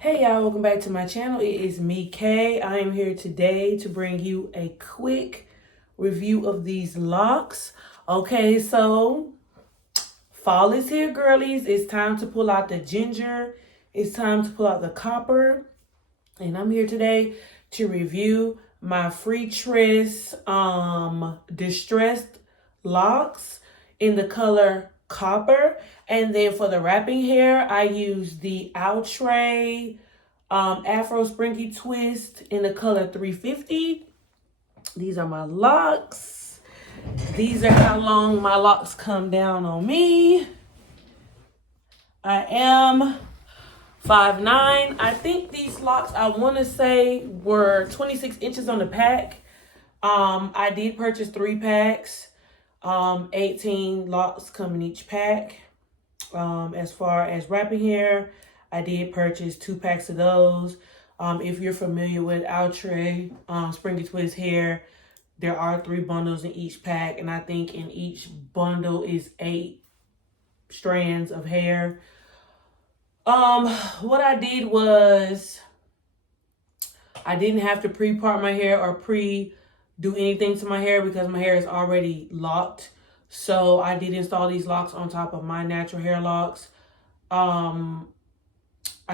Hey y'all, welcome back to my channel. It is me, Kay. I am here today to bring you a quick review of these locks. Okay, so fall is here, girlies. It's time to pull out the ginger. It's time to pull out the copper. And I'm here today to review my Freetress distressed locks in the color copper. And then for the wrapping hair, I use the Outre Afro Springy Twist in the color 350. These are my locks. These are how long my locks come down on me. I am 5'9". I think these locks, I want to say, were 26 inches on the pack. I did purchase 3 packs. 18 locks come in each pack. As far as wrapping hair, I did purchase 2 packs of those. If you're familiar with Outre Springy Twist hair, there are 3 bundles in each pack, and I think in each bundle is 8 strands of hair. What I did was I didn't have to pre-part my hair or do anything to my hair because my hair is already locked. So I did install these locks on top of my natural hair locks. I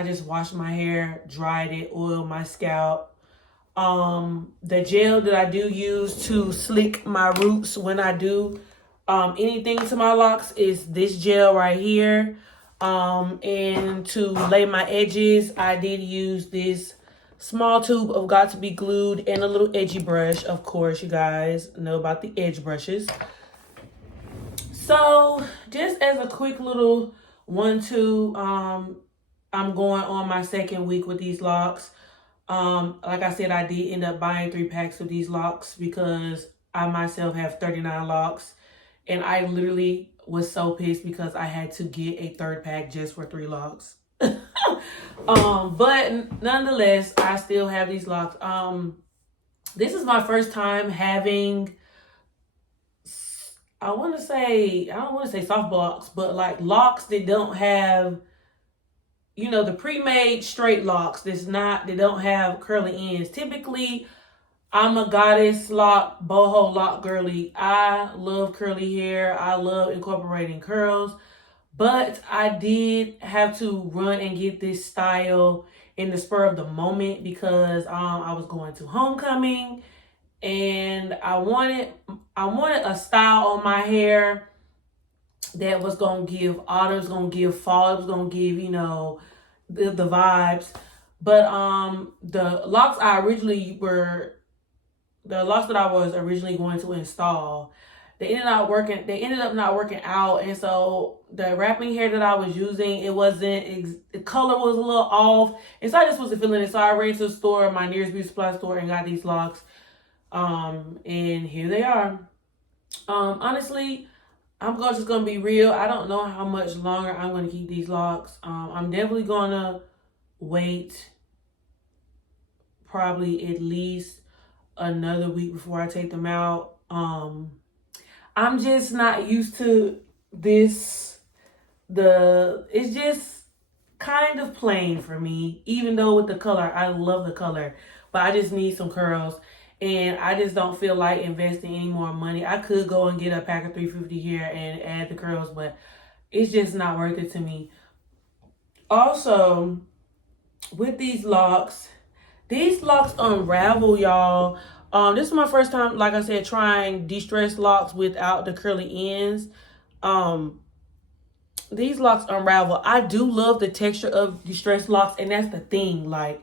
just washed my hair, dried it, oiled my scalp. The gel that I do use to slick my roots when I do anything to my locks is this gel right here. And to lay my edges, I did use this small tube of Got to Be Glued and a little edgy brush. Of course, you guys know about the edge brushes. So just as a quick little 1-2, I'm going on my 2nd week with these locks. Like I said, I did end up buying 3 packs of these locks because I myself have 39 locks. And I literally was so pissed because I had to get a 3rd pack just for 3 locks. But nonetheless, I still have these locks. This is my first time having, I don't want to say soft locks, but like locks that don't have, the pre-made straight locks. They don't have curly ends. Typically, I'm a goddess lock, boho lock girly. I love curly hair. I love incorporating curls. But I did have to run and get this style in the spur of the moment because I was going to homecoming and I wanted a style on my hair that was gonna give autumn, was gonna give fall, it was gonna give, the vibes. But the locks that I was originally going to install, they ended up not working out. And so the wrapping hair that I was using, the color was a little off. And so I just wasn't feeling it. So I ran to the store, my nearest beauty supply store, and got these locks. And here they are. Honestly, I'm just gonna be real. I don't know how much longer I'm gonna keep these locks. I'm definitely gonna wait probably at least another week before I take them out. I'm just not used to this. It's just kind of plain for me, even though with the color, I love the color, but I just need some curls. And I just don't feel like investing any more money. I could go and get a pack of 350 here and add the curls, but it's just not worth it to me. Also, with these locks unravel, y'all. This is my first time, like I said, trying distressed locks without the curly ends. These locks unravel. I do love the texture of distressed locks, and that's the thing. Like,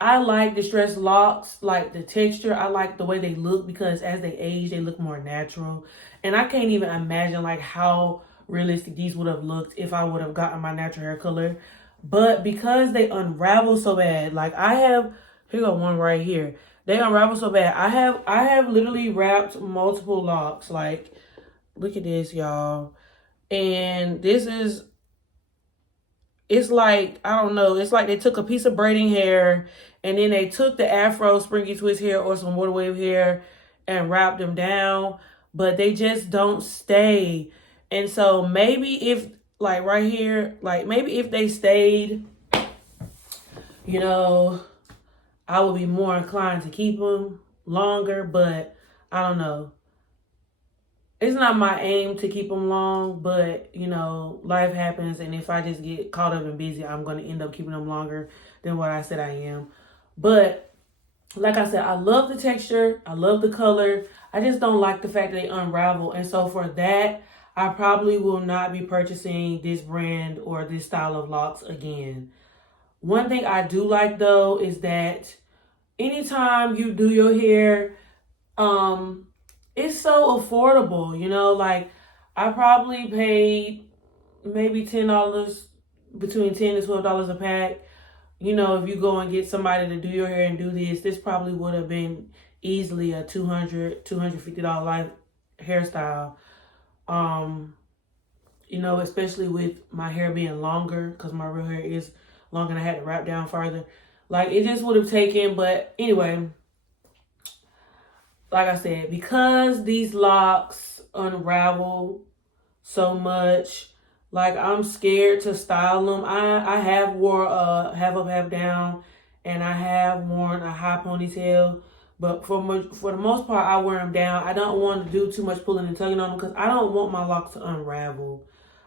I like distressed locks, like the texture. I like the way they look because as they age, they look more natural. And I can't even imagine like how realistic these would have looked if I would have gotten my natural hair color. But because they unravel so bad, like here go one right here. They unravel so bad. I have literally wrapped multiple locks. Like, look at this, y'all. And it's like, I don't know, it's like they took a piece of braiding hair and then they took the Afro Springy Twist hair or some water wave hair and wrapped them down, but they just don't stay. And so maybe if, like right here, like maybe if they stayed you know, I would be more inclined to keep them longer, but I don't know. It's not my aim to keep them long, but you know, life happens, and if I just get caught up and busy, I'm going to end up keeping them longer than what I said I am. But like I said, I love the texture, I love the color. I just don't like the fact that they unravel, and so for that, I probably will not be purchasing this brand or this style of locks again. One thing I do like though is that anytime you do your hair, it's so affordable, you know, like I probably paid maybe $10, between $10 and $12 a pack. You know, if you go and get somebody to do your hair and do this probably would have been easily a $250 life hairstyle. You know, especially with my hair being longer, because my real hair is long and I had to wrap down farther. Like, it just would have taken, but anyway, like I said, because these locks unravel so much, like, I'm scared to style them. I have wore a half up, half down, and I have worn a high ponytail. But for the most part, I wear them down. I don't want to do too much pulling and tugging on them because I don't want my locks to unravel.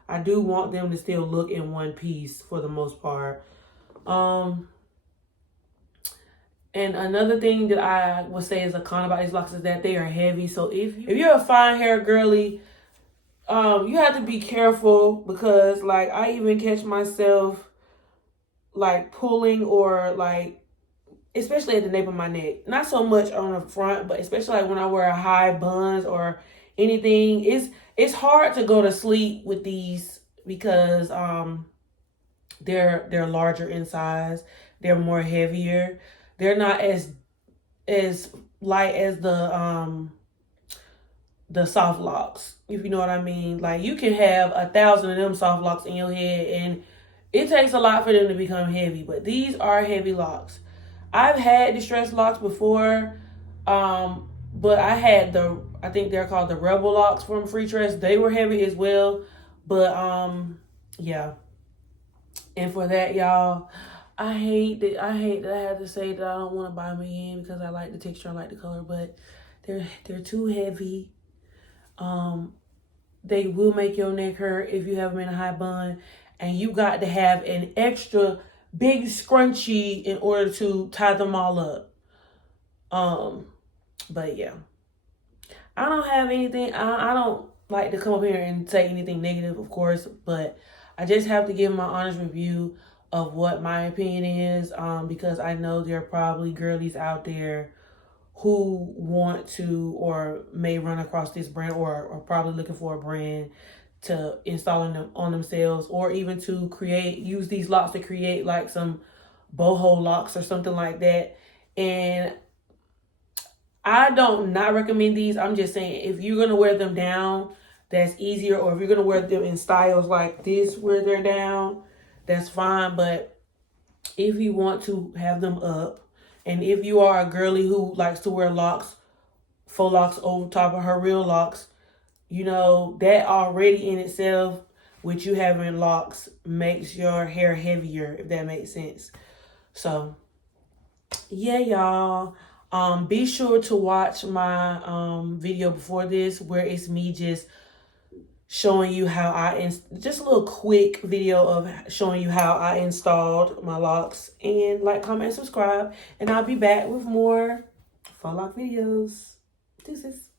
I do want them to still look in one piece for the most part. And another thing that I would say is a con about these locks is that they are heavy. So if you're a fine hair girly, you have to be careful because, like, I even catch myself, like, pulling or, like, especially at the nape of my neck. Not so much on the front, but especially, like, when I wear high buns or anything. It's hard to go to sleep with these because they're larger in size. They're more heavier. They're not as light as the soft locks, if you know what I mean. Like, you can have 1,000 of them soft locks in your head, and it takes a lot for them to become heavy. But these are heavy locks. I've had distressed locks before, but I had I think they're called the Rebel locks from Freetress. They were heavy as well, but yeah. And for that, y'all, I hate that I have to say that I don't want to buy them again because I like the texture, I like the color, but they're too heavy. They will make your neck hurt if you have them in a high bun, and you got to have an extra big scrunchie in order to tie them all up. But yeah, I don't have anything. I don't like to come up here and say anything negative, of course, but I just have to give my honest review of what my opinion is, because I know there are probably girlies out there who want to or may run across this brand or are probably looking for a brand to install them on themselves, or even to use these locks to create like some boho locks or something like that. And I don't not recommend these. I'm just saying, if you're going to wear them down, that's easier. Or if you're going to wear them in styles like this where they're down, that's fine. But if you want to have them up, and if you are a girly who likes to wear locks, faux locks over top of her real locks, you know, that already in itself, with you having locks, makes your hair heavier, if that makes sense. So, yeah, y'all. Be sure to watch my video before this, where it's me just showing you how just a little quick video of showing you how I installed my locks. And like, comment, and subscribe, and I'll be back with more faux lock videos. Deuces.